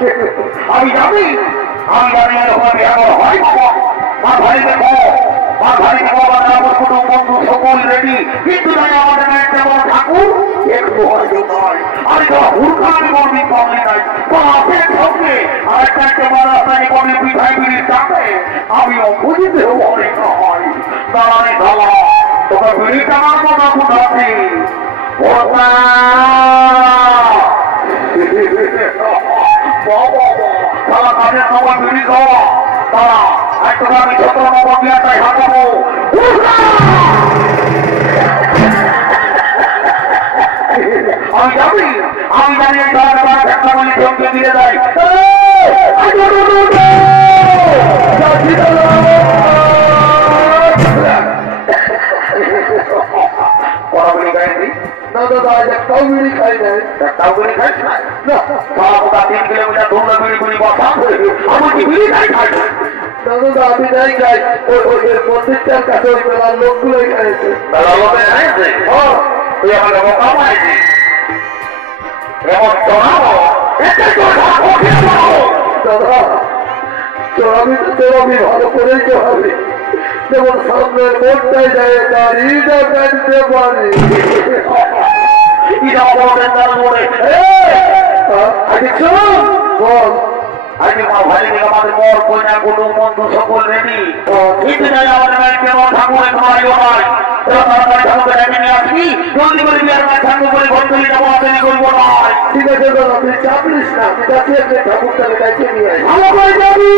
আমি জানি এরকম এমন হয় বাবা। মা ভাই দেখো আমার কুটুম বন্ধু সকল রেডি, কিন্তু জানি আমাদের কেমন ঠাকুর একটু হয়তো নয়। আমি তো হুরখানি কর্মী কমলি নাই বাপের সঙ্গে আর একটা রাস্তায় কর্মী পিঠাই বিড়ির চাপে আমিও বুঝিতে অনেক হয়। দাঁড়ানি ধালা তোকে বিড়ি টানার কথা ফুটাচ্ছি তারা কাজের সময় বিড়ি খাওয়া তারা একটা আমি ছোট নম্বর দিয়াটাই হাঁটাবো। আমি জানি এই ধরনের একটা বলে জমকে দিয়ে দেয়। কড়াগুলি খাইছি না দাদা, একটাও বিড়ি খাই নাই। একটাও বিড়ি খাইছ না? 3 কিলোমিটার দৌড়া বিড়ি বিড়ি বসা আমি কি বিড়ি খাই খাই দাদা? আমি নাই খাই, ওই মন্দিরটার কাছে ওই মেলার লোকগুলোই খাইছে। মেলার লোকে খাইছে? তুই আমাকে বোকা পাইছি এমন চড়াবো দাদা। চড়াবি তো চড়াবি, ভালো করেই চড়াবি, যেমন সামনের মোটটাই যায় দাঁড়িয়ে কাটতে পারে। আমাদের বর কন্যা কোনো বন্ধু সকল রেডি, কিন্তু আমাদের কেমন ঠাকুর ঠাকুরকে ডেকে নিয়ে আসবি। জলদি করে বিয়ার ঠাকুর করে ঘর তুলি যাবো, আপনি করবো না। ঠিক আছে দাদা, তুই চাপ নিস না, ঠিক আছে ঠাকুরটাকে ডেকে নিয়ে আসবি। ভালো করে যাবি।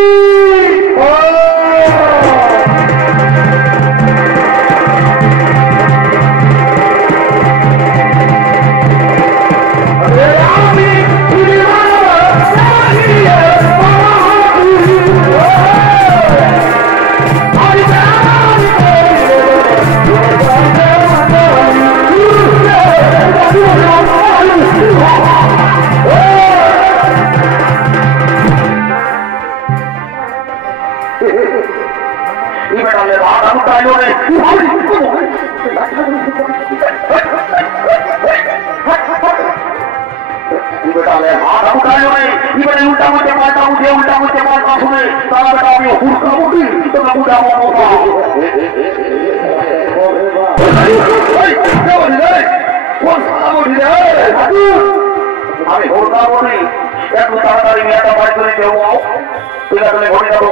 আমি ভোরটা বলি এত তাড়াতাড়ি মেয়েটা বাড়ি করে দেবো। ঠিক আছে ঘরে যাবো।